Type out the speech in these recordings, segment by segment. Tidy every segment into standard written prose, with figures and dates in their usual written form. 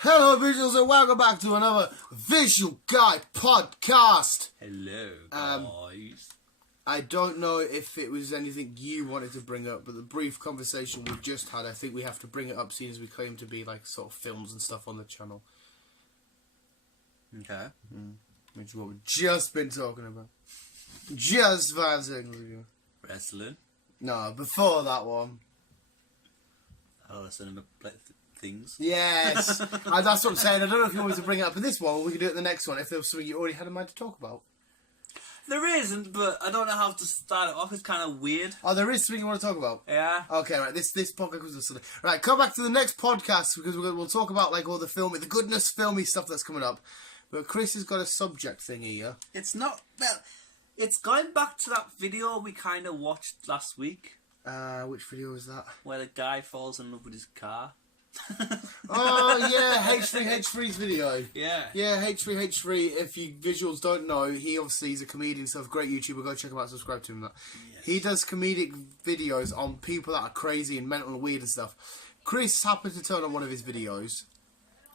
Hello, visuals, and welcome back to another Visual Guy podcast. Hello, guys. I don't know if it was anything you wanted to bring up, but the brief conversation we just had, I think we have to bring it up, seeing as we claim to be like sort of films and stuff on the channel. Okay. Which is what we've just been talking about. Just 5 seconds ago. Wrestling. No, before that one. Oh, cinema things. Yes, that's what I'm saying. I don't know if you want me to bring it up in this one, or we can do it in the next one if there was something you already had in mind to talk about. There isn't, but I don't know how to start it off. It's kind of weird. Oh, there is something you want to talk about? Yeah. Okay, right. This podcast was Sunday. Right, come back to the next podcast because we'll talk about like all the filmy, the goodness filmy stuff that's coming up. But Chris has got a subject thing here. It's not. Well, it's going back to that video we kind of watched last week. Which video was that? Where the guy falls in love with his car. Oh yeah, H3H3's video. Yeah. Yeah, H3H3. If you visuals don't know, he's a comedian, so great YouTuber. Go check him out, subscribe to him. That He does comedic videos on people that are crazy and mental and weird and stuff. Chris happened to turn on one of his videos,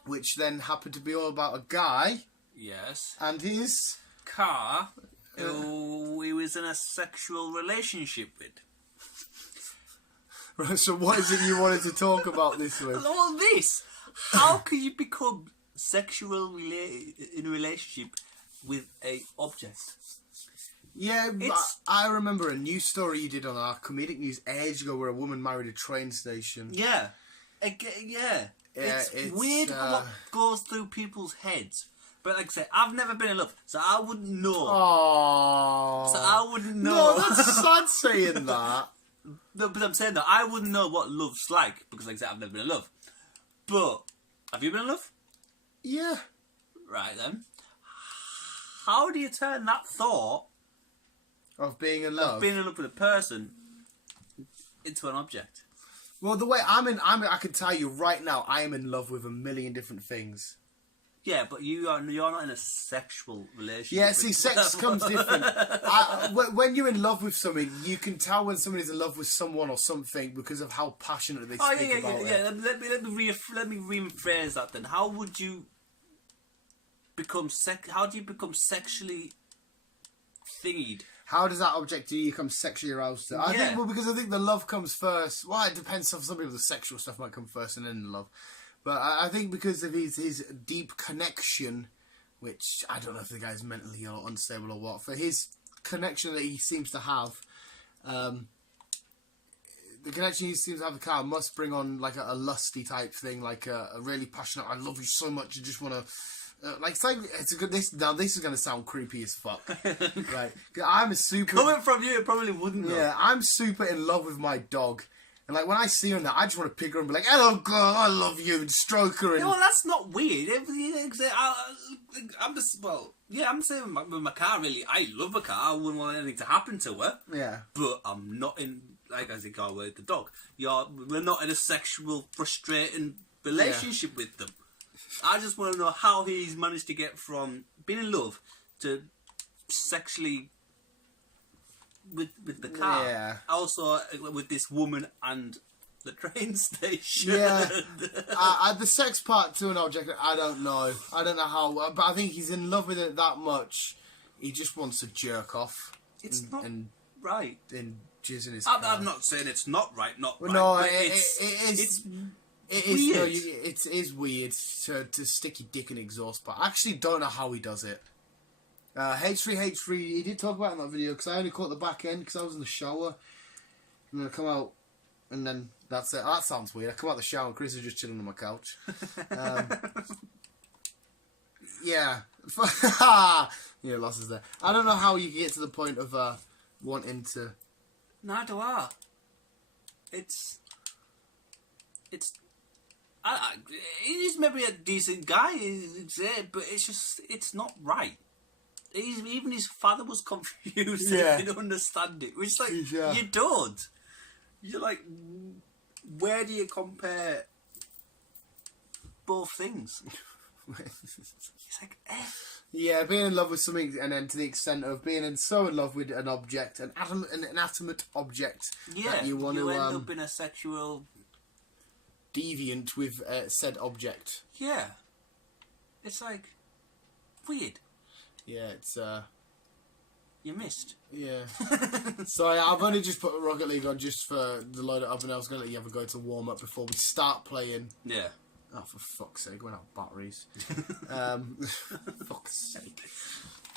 which then happened to be all about a guy. Yes. And his car, who he was in a sexual relationship with. Right, so what is it you wanted to talk about this with? All this. How can you become sexual in a relationship with a object? Yeah, I remember a news story you did on our comedic news ages ago where a woman married a train station. Yeah. It's weird what goes through people's heads. But like I say, I've never been in love, so I wouldn't know. Aww. So I wouldn't know. No, that's sad saying that. No, but I'm saying that I wouldn't know what love's like because, like I said, I've never been in love. But have you been in love? Yeah. Right then. How do you turn that thought of being in love with a person into an object? Well, the way I can tell you right now, I am in love with a million different things. Yeah, but you're not in a sexual relationship. Yeah, see, sex comes different. When you're in love with something, you can tell when somebody's in love with someone or something because of how passionate they speak about it. Yeah. Let me rephrase that then. How would you become How do you become sexually thingied? How does that object do you become sexually aroused to? I think because I think the love comes first. Well, it depends. Some people the sexual stuff might come first and then the love. But I think because of his deep connection, which I don't know if the guy's mentally or unstable or what, for his connection that he seems to have, the connection he seems to have with the car must bring on like a lusty type thing, like a really passionate, I love you so much, I just want to... it's a good. This is going to sound creepy as fuck. Right? I'm a super... Coming from you, it probably wouldn't. Yeah, I'm super in love with my dog. And like when I see her in that, I just want to pick her and be like, "Hello, girl, I love you," and stroke her. And... No, that's not weird. I'm saying with my car. Really, I love my car. I wouldn't want anything to happen to her. Yeah, but I'm not in like as a guy with the dog. We're not in a sexual, frustrating relationship with them. I just want to know how he's managed to get from being in love to sexually. With the car. Yeah. Also with this woman and the train station. Yeah. The sex part to an object, I don't know. I don't know how, but I think he's in love with it that much. He just wants to jerk off. It's not right. And jizz in his car. I'm not saying it's not right, right. No, but it is weird. It is weird to stick your dick in exhaust, but I actually don't know how he does it. H3H3, he did talk about it in that video because I only caught the back end because I was in the shower and then I come out and then that's it. That sounds weird. I come out the shower and Chris is just chilling on my couch. Yeah. Yeah, losses there. I don't know how you get to the point of wanting to... Neither do I. He's maybe a decent guy, but it's not right. Even his father was confused. Yeah. He didn't understand it. Which, like, you don't. You're like, where do you compare both things? It's like, Yeah, being in love with something, and then to the extent of being so in love with an object, an inanimate object, that you want to... end up in a sexual deviant with said object. Yeah. It's like weird. Yeah, it's You missed. Yeah. Sorry, I've only just put Rocket League on just for the load it up, and I was going to let you have a go to warm up before we start playing. Yeah. Oh, for fuck's sake, we're out of batteries. Fuck's sake.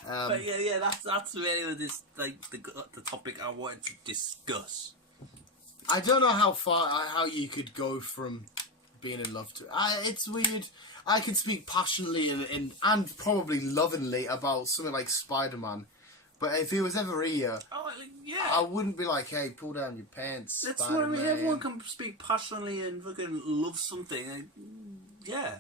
But yeah, that's really this like the topic I wanted to discuss. I don't know how you could go from being in love to. It's weird. I can speak passionately and probably lovingly about something like Spider-Man. But if he was ever here, I wouldn't be like, hey, pull down your pants. That's what I mean. Everyone can speak passionately and fucking love something. Yeah.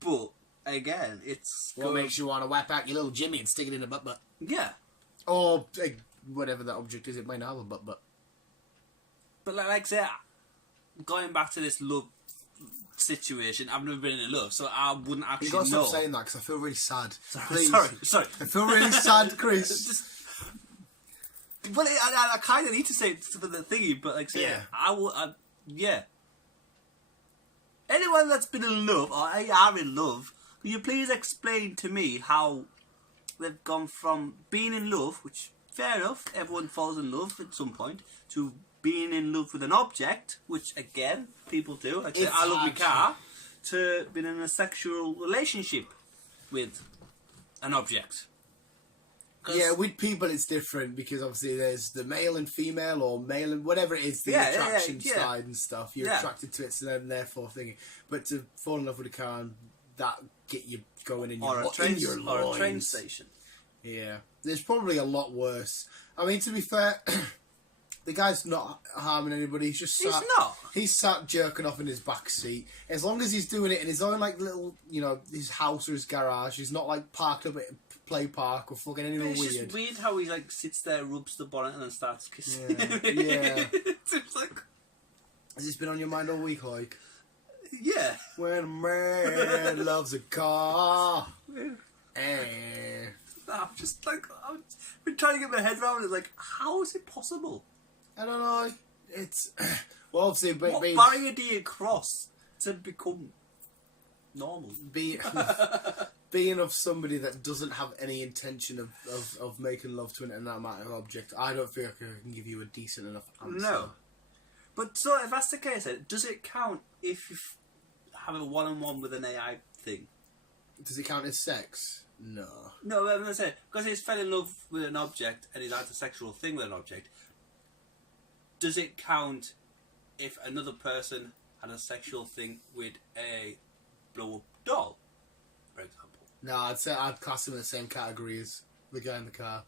But, again, it's... What makes you want to whap out your little Jimmy and stick it in a butt? Yeah. Or whatever that object is, it might not have a butt. But like I said, going back to this love situation, I've never been in love, so I wouldn't actually know. You gotta stop saying that because I feel really sad. Please. Sorry. I feel really sad, Chris. But I kind of need to say it for the thingy, but like I say, yeah. Anyone that's been in love, or are in love, will you please explain to me how they've gone from being in love, which, fair enough, everyone falls in love at some point, to being in love with an object, which again people do. Like say, I love my car, to being in a sexual relationship with an object. Yeah, with people it's different because obviously there's the male and female, or male and whatever it is, the attraction side and stuff. You're attracted to it, so then therefore thinking. But to fall in love with a car and that get you going in your loins. Or a train station. Yeah, there's probably a lot worse. I mean, to be fair. The guy's not harming anybody. He's sat jerking off in his back seat. As long as he's doing it in his own like little, his house or his garage. He's not like parked up at a play park or fucking anything weird. It's just weird how he like sits there, rubs the bonnet, and then starts kissing. Yeah. It's like. Has this been on your mind all week, like? Yeah. When a man loves a car. I'm just like I've been trying to get my head around it. Like, how is it possible? I don't know. It's well, obviously, what barrier do you cross to become normal? Being of somebody that doesn't have any intention of making love to an inanimate object, I don't think I can give you a decent enough answer. No. But so, if that's the case, then, does it count if you have a one-on-one with an AI thing? Does it count as sex? No. No, I'm going to say, because he's fell in love with an object and he's had a sexual thing with an object, does it count if another person had a sexual thing with a blow-up doll, for example? No, I'd class him in the same category as the guy in the car.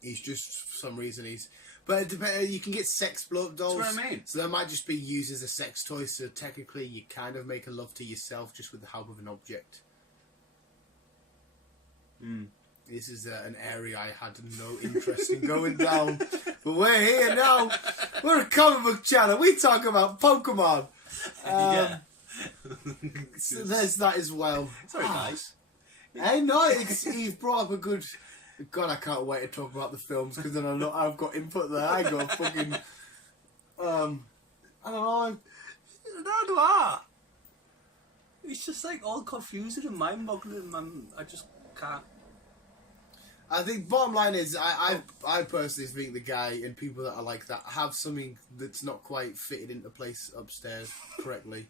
He's just, for some reason, But it depends, you can get sex blow-up dolls. That's what I mean. So that might just be used as a sex toy, so technically you kind of make a love to yourself just with the help of an object. This is an area I had no interest in going down. But we're here now. We're a comic book channel. We talk about Pokemon. So there's that as well. Sorry, guys. Hey, no, you've brought up a good... God, I can't wait to talk about the films because then I've got input there. I got fucking... I don't know. Neither do I. It's just like all confusing and mind-boggling, man. I just can't. I think bottom line is I personally think the guy and people that are like that have something that's not quite fitted into place upstairs correctly.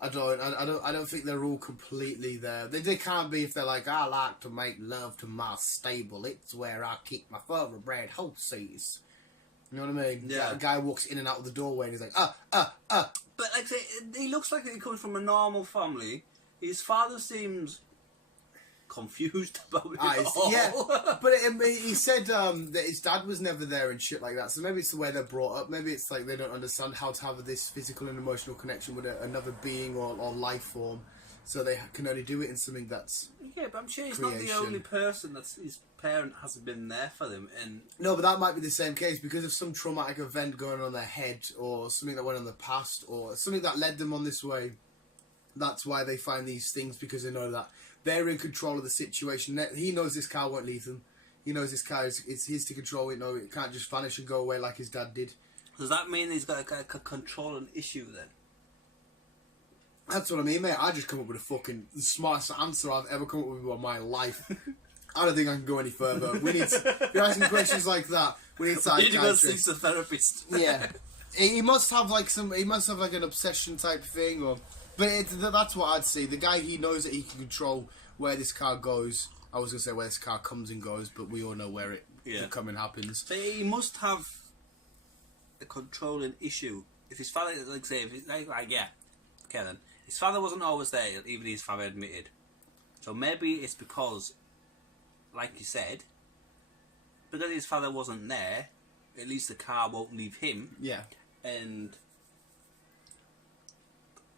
I don't think they're all completely there. They can't be if they're like, I like to make love to my stable. It's where I keep my thoroughbred horses. You know what I mean? Yeah. A guy walks in and out of the doorway and he's like, But like, he looks like he comes from a normal family. His father seems confused about it all. Yeah, but he said that his dad was never there and shit like that. So maybe it's the way they're brought up. Maybe it's like they don't understand how to have this physical and emotional connection with another being or life form. So they can only do it in something that's but I'm sure he's not the only person that's his parent hasn't been there for them. And no, but that might be the same case because of some traumatic event going on in their head or something that went on in the past or something that led them on this way. That's why they find these things, because they know that they're in control of the situation. He knows this car won't leave them. He knows this car is his to control. It can't just vanish and go away like his dad did. Does that mean he's got a control an issue then? That's what I mean, mate. I just come up with a fucking smartest answer I've ever come up with in my life. I don't think I can go any further. We need to, if you're asking questions like that, we need psychiatrists. You need to go see a therapist. Yeah. He must have like an obsession type thing, but that's what I'd say. The guy, he knows that he can control where this car goes. I was gonna say where this car comes and goes, but we all know where the coming happens. So he must have a controlling issue. If his father, like say, if okay then, his father wasn't always there. Even his father admitted. So maybe it's because, like you said, because his father wasn't there, at least the car won't leave him. Yeah. And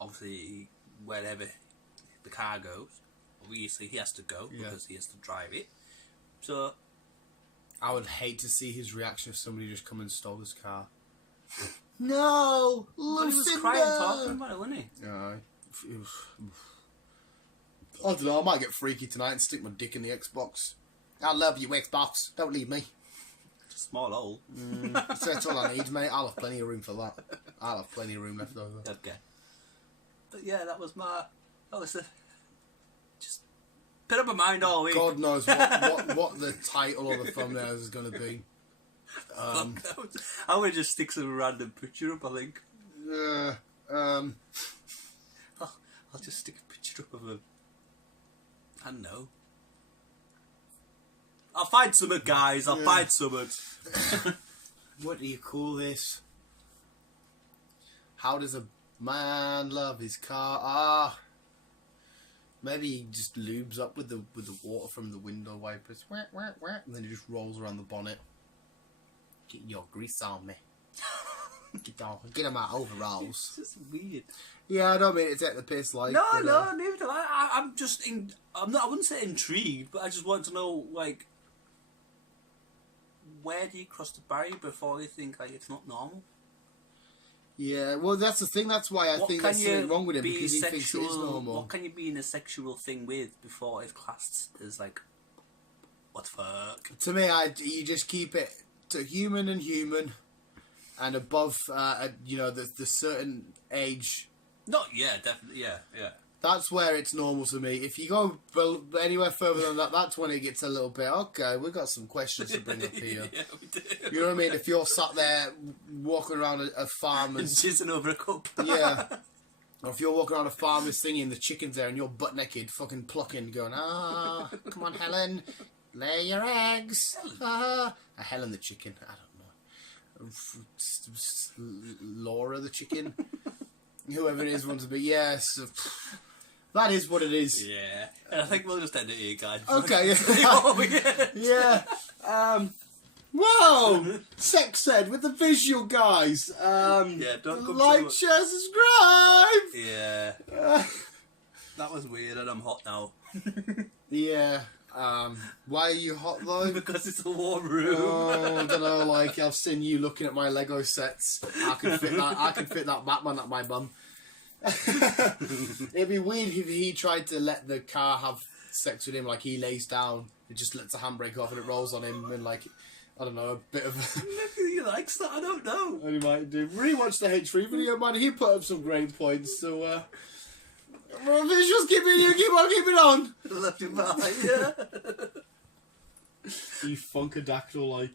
obviously, wherever the car goes, obviously he has to go because he has to drive it. So, I would hate to see his reaction if somebody just come and stole his car. No, Lucinda! He was crying, talking about it, wasn't he? I don't know. I might get freaky tonight and stick my dick in the Xbox. I love you, Xbox. Don't leave me. It's a small hole. That's all I need, mate. I'll have plenty of room for that. I'll have plenty of room left over. Okay. But yeah, that was just put up my mind all week. God knows what the title or the thumbnail is going to be. I would just stick some random picture up, I think. I'll just stick a picture up of him. I don't know. I'll find something, guys. I'll find something. What do you call this? How does a man love his car? Maybe he just lubes up with the water from the window wipers. Wah, wah, wah, and then he just rolls around the bonnet. Get your grease on me. Get him out overalls. It's just weird. Yeah, I don't mean to take the piss, like. No, neither do I. I'm just I wouldn't say intrigued, but I just want to know, like, where do you cross the barrier before you think like it's not normal? Yeah, well, that's the thing. That's why I think there's something wrong with him, because he thinks it is normal. What can you be in a sexual thing with before it's classed as like, what the fuck? To me, you just keep it to human and human, and above, the certain age. No, yeah, definitely, yeah. That's where it's normal to me. If you go anywhere further than that, that's when it gets a little bit, okay, we've got some questions to bring up here. Yeah, we do. You know what I mean? If you're sat there walking around a farm and jizzing over a cup. Yeah. Or if you're walking around a farm and singing, the chicken's there and you're butt naked, fucking plucking, going, come on, Helen, lay your eggs. Helen the chicken, I don't know. Laura the chicken. Whoever it is wants to be, yes. That is what it is. Yeah. And I think we'll just end it here, guys. Okay. Yeah. Whoa! Sex ed with the visual guys. Yeah, don't come like, share, subscribe. Yeah. That was weird, and I'm hot now. Yeah. Why are you hot though? Because it's a warm room. Oh, I don't know. Like, I've seen you looking at my Lego sets. I can fit that Batman at my bum. It'd be weird if he tried to let the car have sex with him. Like, he lays down, it just lets the handbrake off, and it rolls on him, and like, I don't know, a bit of. Maybe he likes that. I don't know. What he might do. Rewatch the H3 video, man. He put up some great points. So, visuals, keep it on. Love you, bye. Yeah. You funkadactyl like.